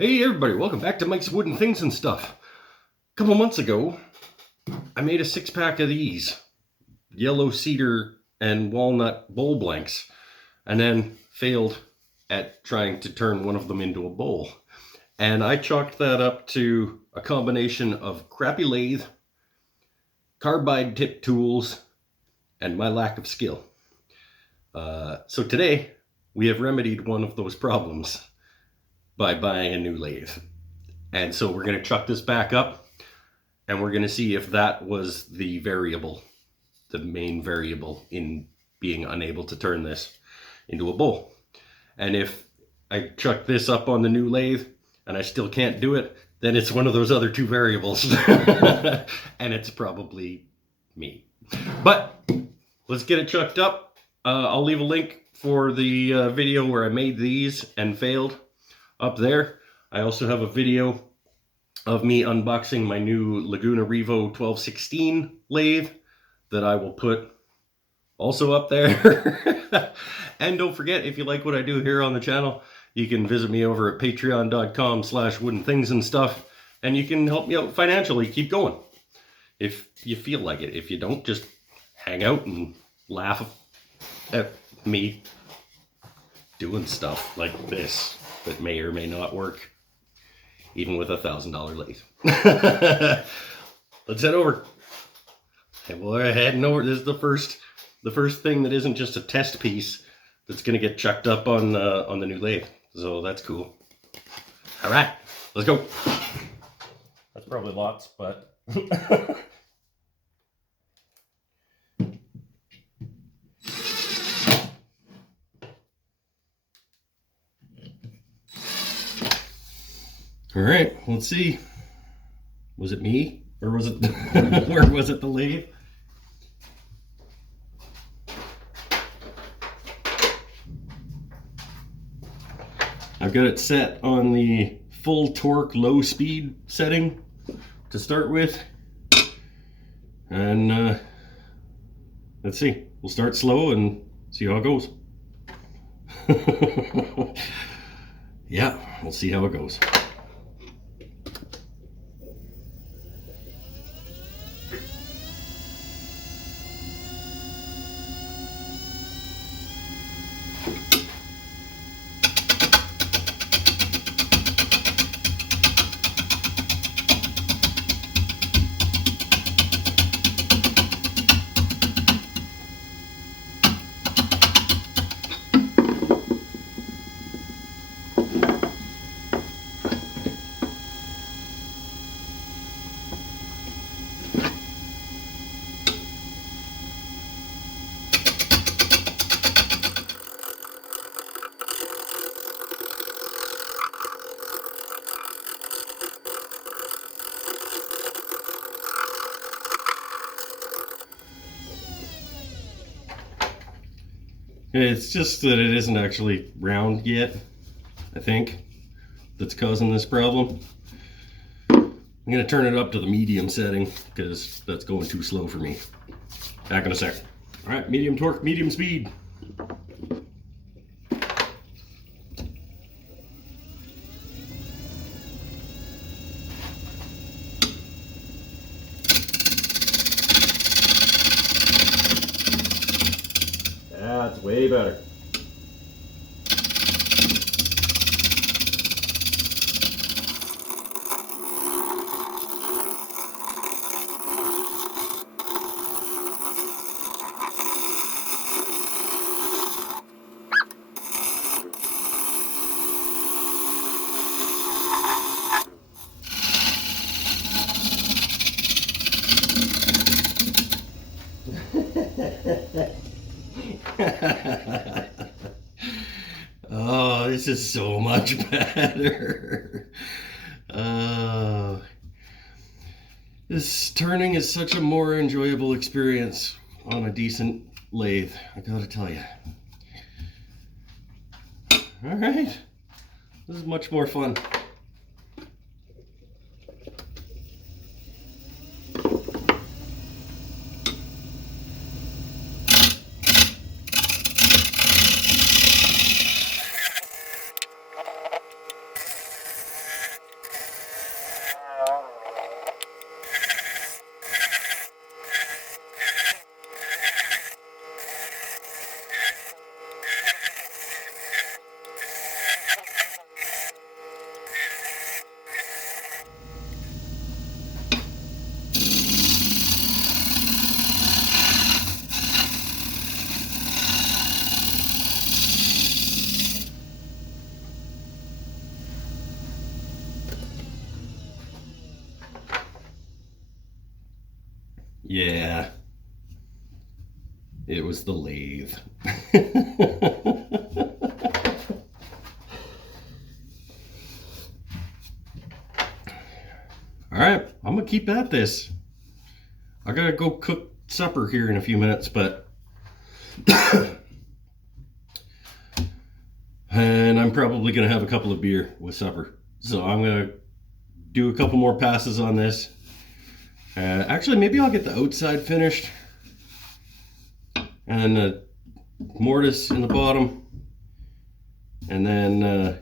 Hey everybody, welcome back to Mike's Wooden Things and Stuff. A couple months ago, I made a 6-pack of these yellow cedar and walnut bowl blanks, and then failed at trying to turn one of them into a bowl. And I chalked that up to a combination of crappy lathe, carbide tip tools, and my lack of skill. So today, we have remedied one of those problems by buying a new lathe. And so we're going to chuck this back up and we're going to see if that was the variable, the main variable in being unable to turn this into a bowl. And if I chuck this up on the new lathe and I still can't do it, then it's one of those other two variables. And it's probably me. But let's get it chucked up. I'll leave a link for the video where I made these and failed up there. I also have a video of me unboxing my new Laguna Revo 1216 lathe that I will put also up there. And don't forget, if you like what I do here on the channel, you can visit me over at patreon.com/woodenthingsandstuff, and you can help me out financially keep going if you feel like it. If you don't, just hang out and laugh at me doing stuff like this that may or may not work, even with $1,000 lathe. Let's head over. And we're heading over. This is the first thing that isn't just a test piece that's going to get chucked up on the new lathe. So that's cool. All right, let's go. That's probably lots, but all right, let's see. Was it me or was it or was it the lathe? I've got it set on the full torque, low speed setting to start with. And let's see. We'll start slow and see how it goes. Yeah, we'll see how it goes. It's just that it isn't actually round yet, I think, that's causing this problem. I'm going to turn it up to the medium setting because that's going too slow for me. Back in a sec. All right, medium torque, medium speed. That's way better. Oh, this is so much better. This turning is such a more enjoyable experience on a decent lathe, I gotta tell you. All right, this is much more fun. Yeah, it was the lathe. All right, I'm gonna keep at this. I gotta go cook supper here in a few minutes, but and I'm probably gonna have a couple of beer with supper. So I'm gonna do a couple more passes on this. Actually, maybe I'll get the outside finished and the mortise in the bottom, and then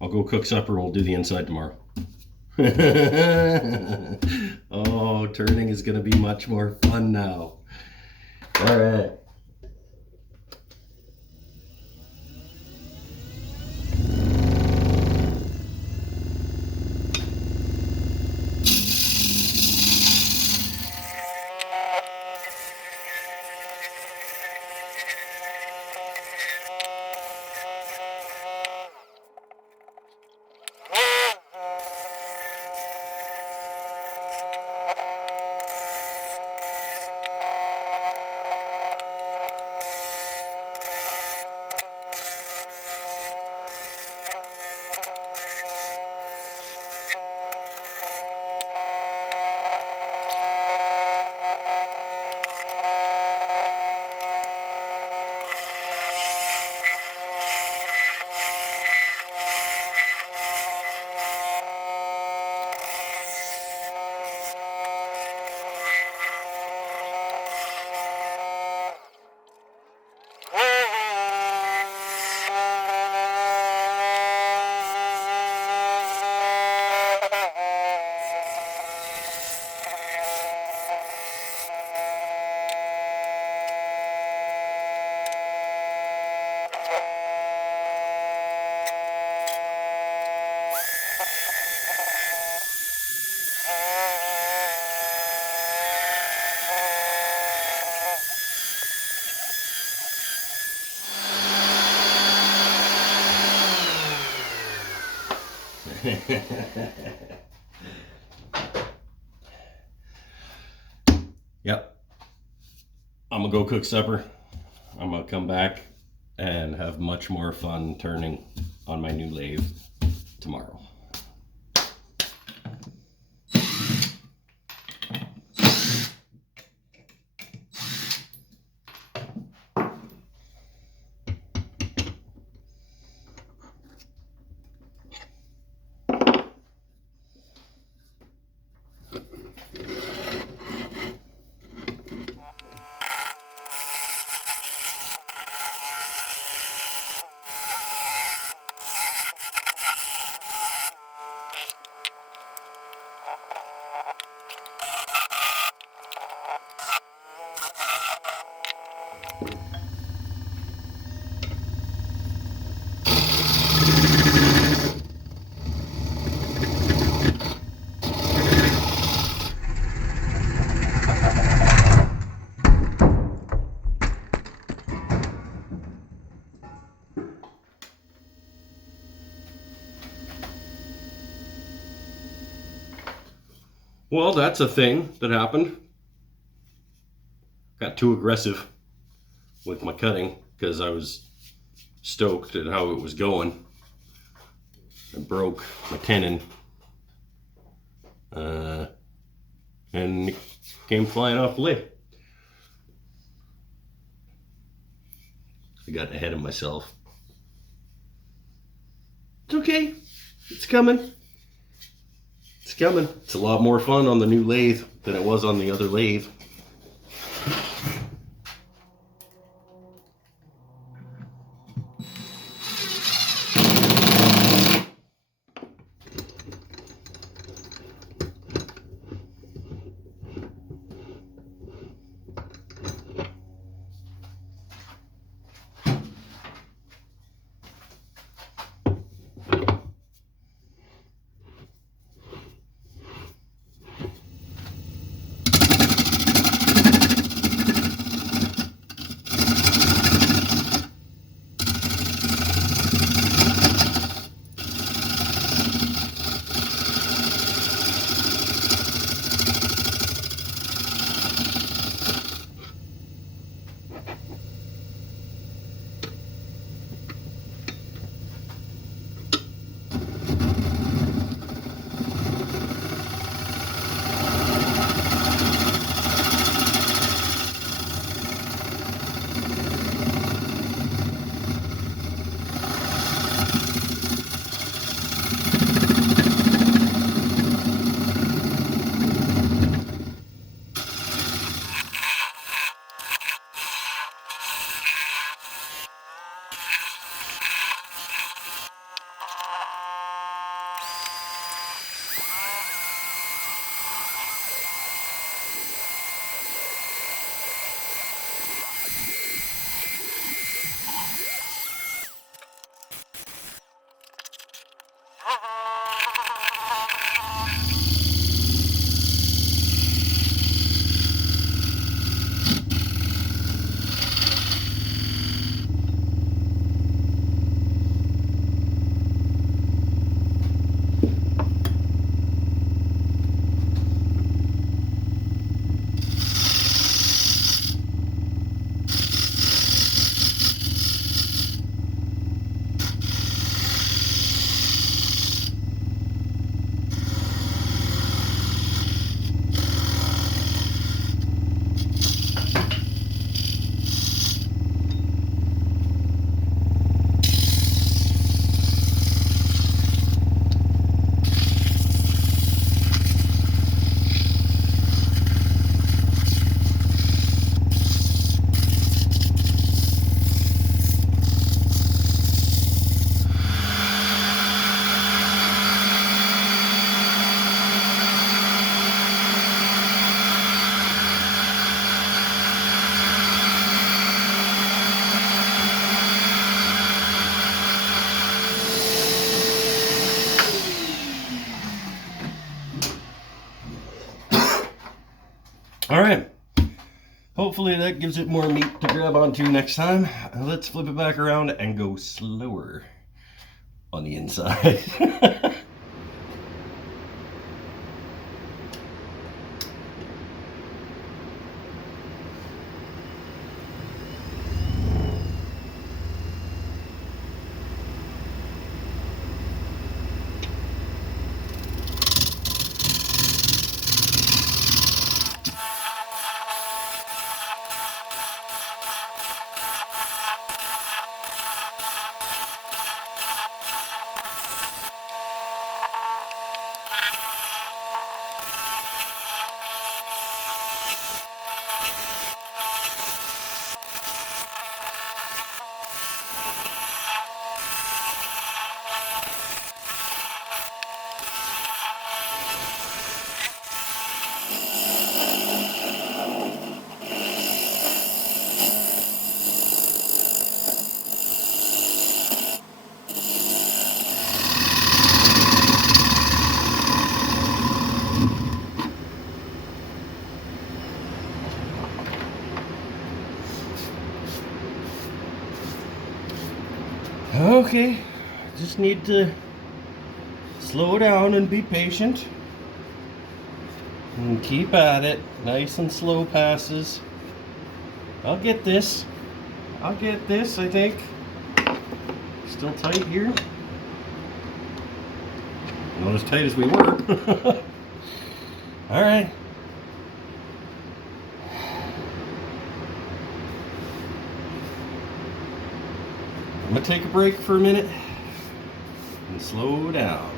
I'll go cook supper and we'll do the inside tomorrow. Oh, turning is gonna be much more fun now. All right. Yep. I'm gonna go cook supper. I'm gonna come back and have much more fun turning on my new lathe tomorrow. Well, that's a thing that happened. Got too aggressive with my cutting because I was stoked at how it was going. I broke my tenon and it came flying off the lathe. I got ahead of myself. It's okay. It's coming. It's coming. It's a lot more fun on the new lathe than it was on the other lathe. All right. Hopefully that gives it more meat to grab onto next time. Let's flip it back around and go slower on the inside. Okay, just need to slow down and be patient and keep at it. Nice and slow passes. I'll get this. I think. Still tight here. Not as tight as we were. All right. I'm gonna take a break for a minute and slow down.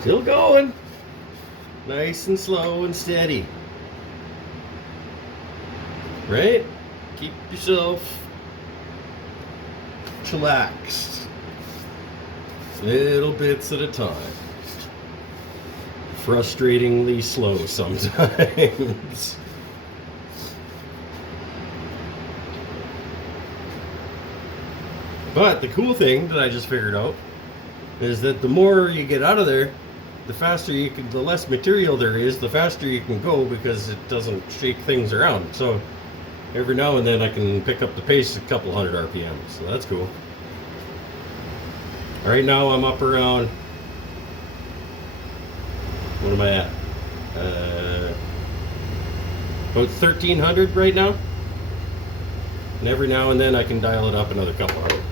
Still going. Nice and slow and steady. Right? Keep yourself chillaxed. Little bits at a time. Frustratingly slow sometimes. But the cool thing that I just figured out is that the more you get out of there, the faster you can, the less material there is, the faster you can go because it doesn't shake things around. So every now and then I can pick up the pace a couple hundred RPM. So that's cool. Right now I'm up around, what am I at? About 1300 right now. And every now and then I can dial it up another couple hundred.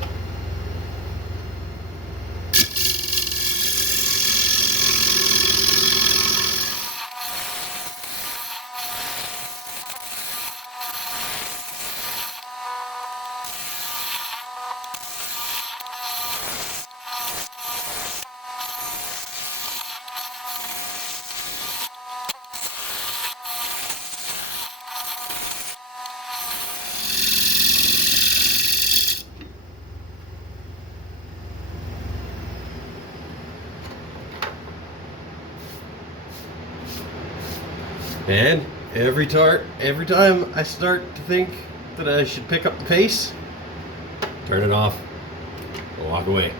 And every time I start to think that I should pick up the pace, turn it off, and walk away.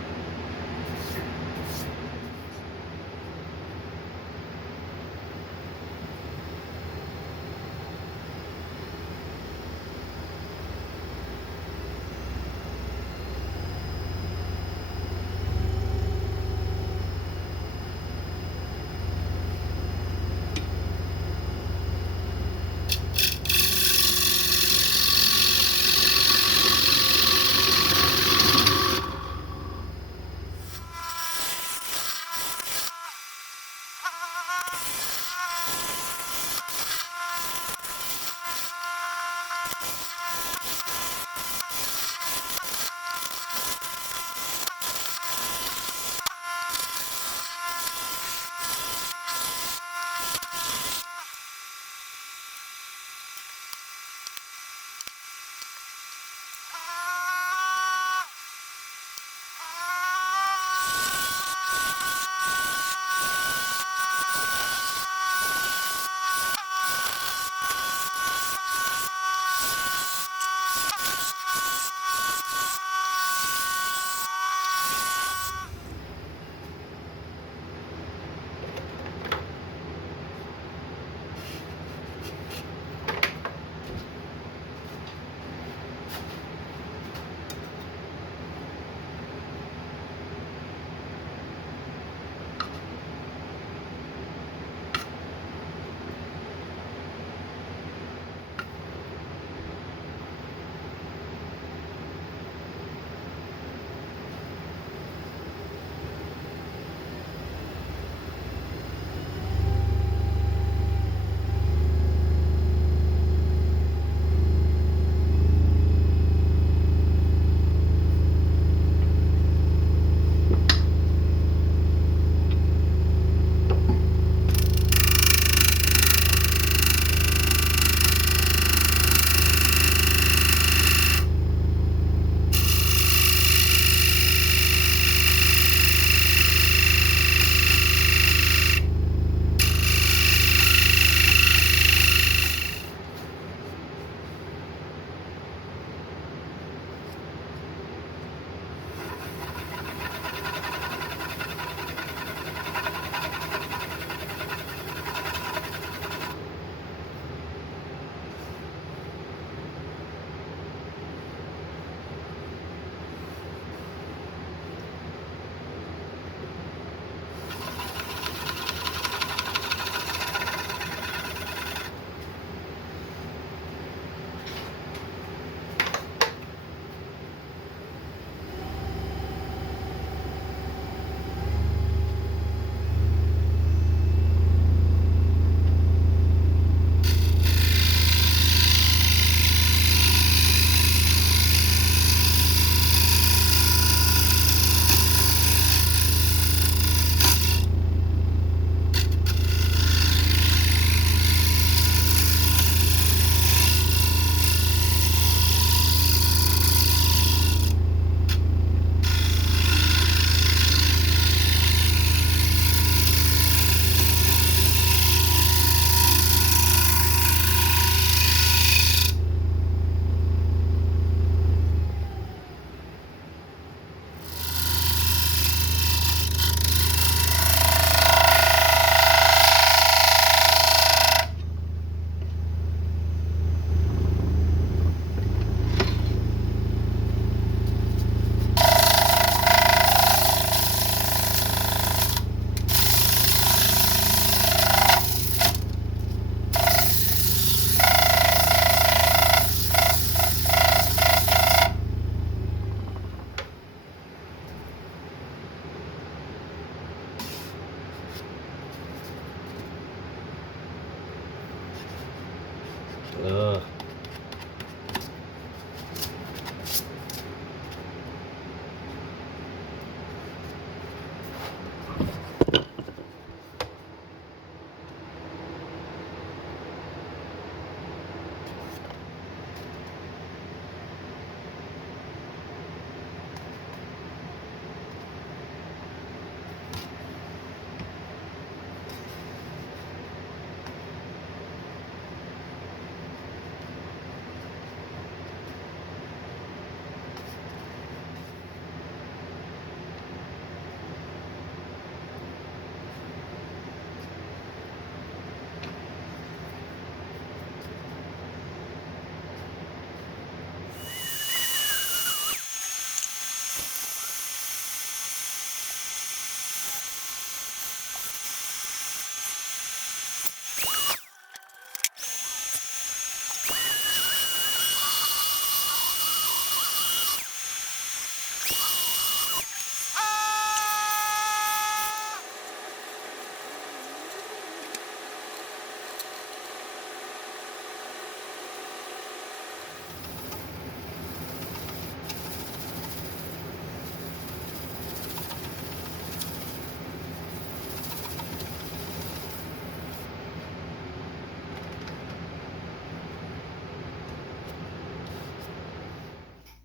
Ugh.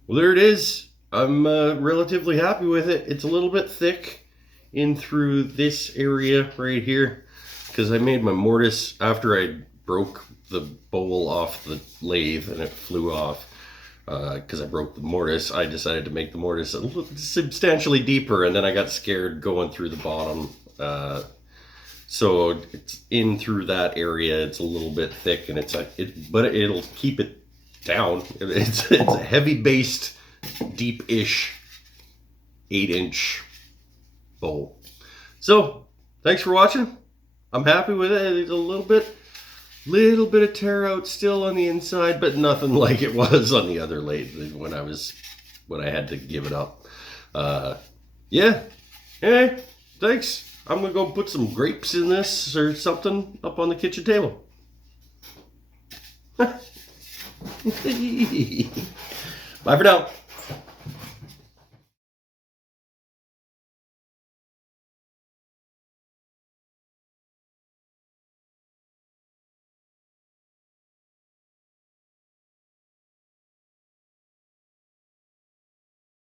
Well, there it is. I'm relatively happy with it. It's a little bit thick in through this area right here because I made my mortise after I broke the bowl off the lathe and it flew off. Because I broke the mortise, I decided to make the mortise a little substantially deeper, and then I got scared going through the bottom. So it's in through that area. It's a little bit thick, and but it'll keep it down. It's a heavy based, deep-ish 8-inch bowl. So thanks for watching. I'm happy with it. It's a little bit of tear out still on the inside, but nothing like it was on the other lathe when I had to give it up. Yeah. Hey, thanks. I'm gonna go put some grapes in this or something up on the kitchen table. Bye for now.